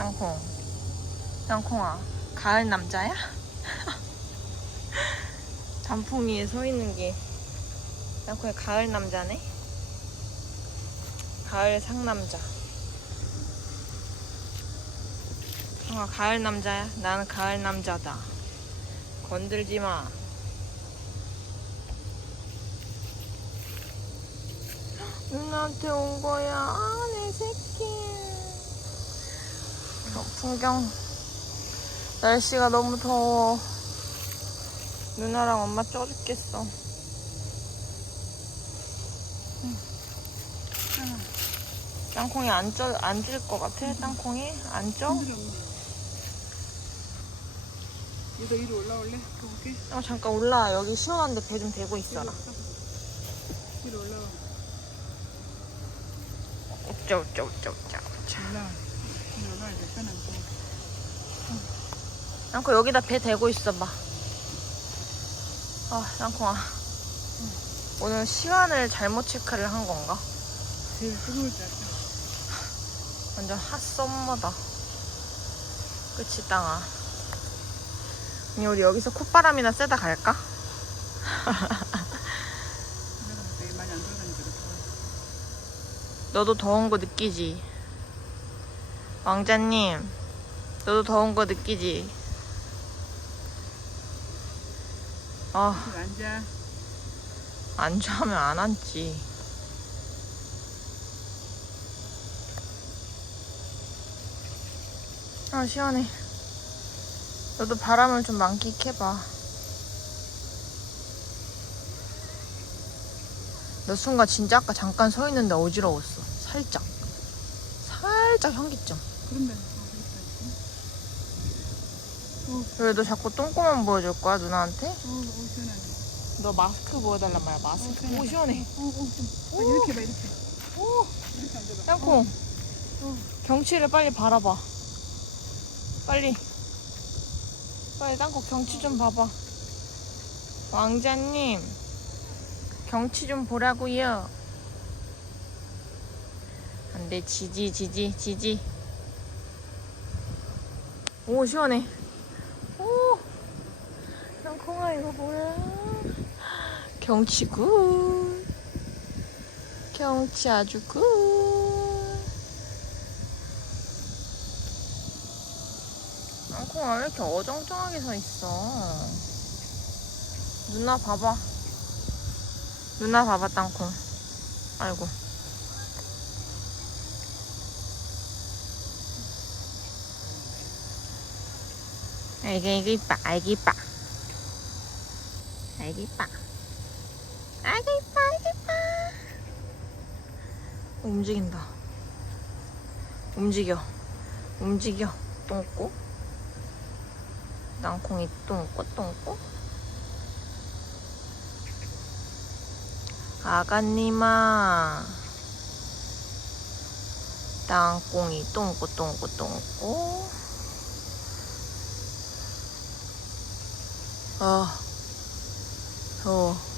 땅콩. 땅콩아, 가을 남자야? 단풍 위에 서 있는 게 땅콩이 가을 남자네? 가을 상남자. 형아, 가을 남자야? 나는 가을 남자다. 건들지 마. 누나한테 온 거야. 아, 내 새끼. 어, 풍경. 날씨가 너무 더워. 누나랑 엄마 쪄 죽겠어. 응. 땅콩이 안 쪄, 안찔것 같아? 땅콩이? 안 쪄? 얘도 이리 올라올래? 가볼게. 어, 잠깐 올라와. 여기 시원한데 배 좀 대고 있어라. 이리 올라와. 웃자, 웃자, 웃자. 웃자. 올라와. 돼. 땅콩 여기다 배 대고 있어 봐. 아, 땅콩아. 오늘 시간을 잘못 체크를 한 건가? 제일 뜨거울 때. 완전 핫썸머다. 그치, 땅아. 그냥 우리 여기서 콧바람이나 쐬다 갈까? 내가 되게 많이 안 돌아다니니까 그렇게. 너도 더운 거 느끼지? 왕자님, 너도 더운 거 느끼지? 아, 여기 앉아. 안주하면 안 앉지. 아, 시원해. 너도 바람을 좀 만끽해봐. 너 순간 진짜 아까 잠깐 서 있는데 어지러웠어. 살짝. 살짝 현기증. 그런데. 어, 왜너 자꾸 똥꼬만 보여줄 거야, 누나한테? 어, 어. 너 마스크 보여달란 말이야, 마스크. 오, 시원해. 어, 어, 좀. 아, 이렇게 봐, 이렇게. 오. 땅콩. 어. 경치를 빨리 바라봐. 빨리. 빨리 땅콩 경치 좀 봐봐. 왕자님, 경치 좀 보라고요. 안 돼, 지지, 지지, 지지. 오, 시원해. 오, 땅콩아, 이거 뭐야? 경치 굿. 경치 아주 굿. 땅콩아 왜 이렇게 어정쩡하게 서 있어? 누나 봐봐. 누나 봐봐 땅콩. 아이고. 이거 이뻐. 아이고 이뻐. 아이고 이뻐. 아이고 이뻐. 아이고 이뻐. 어, 움직인다. 움직여. 움직여. 똥꼬. 땅콩이 똥꼬 똥꼬. 아가님아. 땅콩이 똥꼬 똥꼬 똥꼬. 아, 더워.